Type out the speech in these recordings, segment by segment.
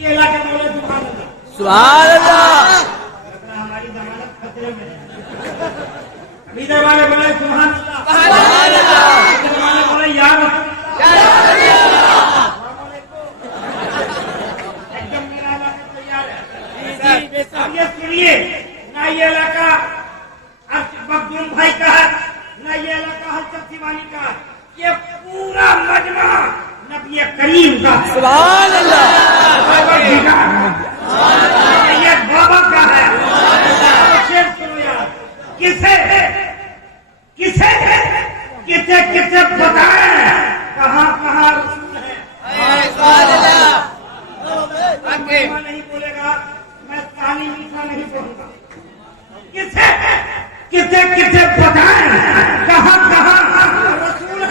یہ علاقے میں بولے سبحان اللہ. سبحان اللہ. ہماری ضمانت خطرے میں ہے. ابھی زمانے بولے سبحان اللہ. سبحان اللہ. زمانے بولے یا رسول اللہ. ایک دم میرا علاقہ تیار ہے. اب یہ سنیے نہ یہ علاقہ مخدوم بھائی کا ہے نہ یہ علاقہ حضرت سیوانی کا ہے. یہ پورا مجمع نبی کریم کا ہے. سبحان اللہ. یہ بابا کا ہے. شیر سنو یار. کسے کسے کسے کسے بتائیں کہاں کہاں رسول ہے. سبحان اللہ. میٹھا نہیں بولے گا میں کہانی میٹھا نہیں بولوں گا. کسے کسے کسے بتائیں کہاں کہاں رسول ہے.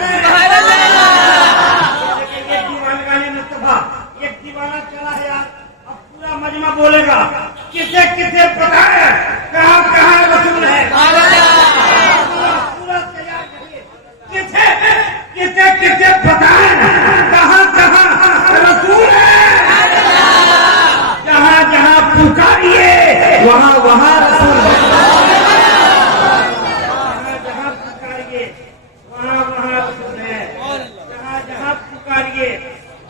ایک دیوانہ گانے میں تباہ ایک دیوانہ چلا ہے یار. اب پورا مجمع بولے گا کسے کسے بتائیں کہاں کہاں رسول ہے. پورا تیار کریے. کسے کسے کسے بتائیں کہاں کہاں رسول ہے. جہاں جہاں پکاریے وہاں وہاں رسول ہے. جہاں جہاں پکاریے وہاں وہاں رسول ہے. جہاں جہاں پکاریے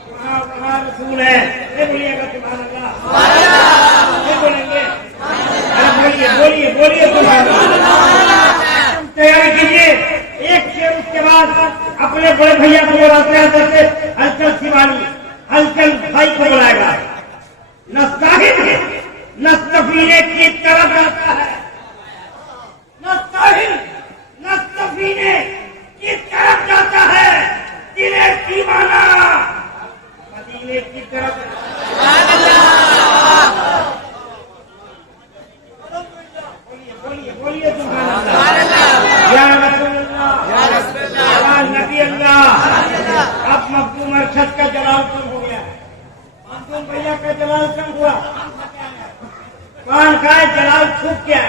وہاں وہاں رسول ہے. یہ بولیے گا سبحان اللہ. یہ بولیں گے. بولیے بولیے بولیے سبحان اللہ. تیاری کیجیے. ایک شعر اس کے بعد اپنے بڑے بھیا کو بلاتے ہیں جیسے ہلچل سیوانی ہلچل بھائی کو بلائے گا. نہ صاحب نہ سفینے کی طرف جاتا ہے. نہ صاحب نہ سفینے کی طرف جاتا ہے. دلے دیوانہ مدینے کی طرف. بولیے بولیے سبحان اللہ. یا رسول اللہ یا نبی اللہ. اب مخدوم ارشد کا جلال کم ہو گیا. مخدوم بھیا کا جلال کم ہوا. کان کا جلال چھوٹ گیا.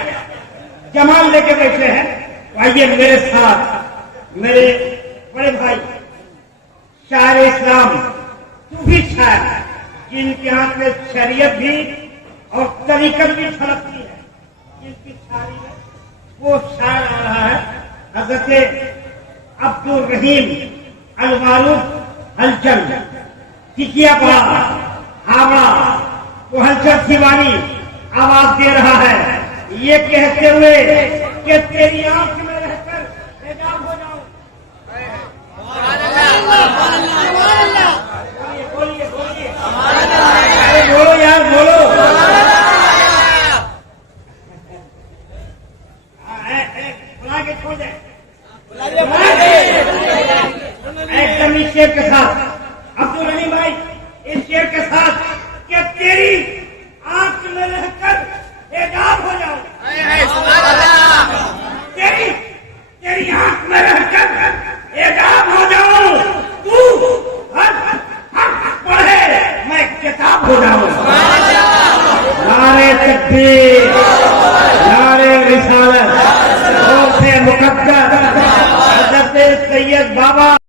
جمال لے کے بیٹھے ہیں. آئیے میرے ساتھ میرے بڑے بھائی شاعر اسلام تو بھی شاعر جن کے ہاتھ میں شریعت بھی اور طریقت بھی چھلکتی ہے. جن کی شاعری ہے وہ شاعر آ رہا ہے حضرت عبد الرحیم المعروف ہلچل ٹکیا پڑا ہاوڑا. وہ ہلچل سیوانی آواز دے رہا ہے یہ کہتے ہوئے کہ تیری آنکھ میں رہ کر حجاب ہو جاؤں. بولیے بولیے بولو یار بولو. بلا کے چھوڑ دیں ایک دم اس شیر کے ساتھ عبد الرحیم بھائی اس شیر کے ساتھ کہ تیری آنکھ میں رہ کر حجاب ہو جاؤں. تیری آنکھ میں رہ کر حجاب ہو جاؤں. تو ہر پڑھے میں کتاب ہو جاؤں. نعرے تکبیر نعرے رسالت سے مقدس حضرت سید بابا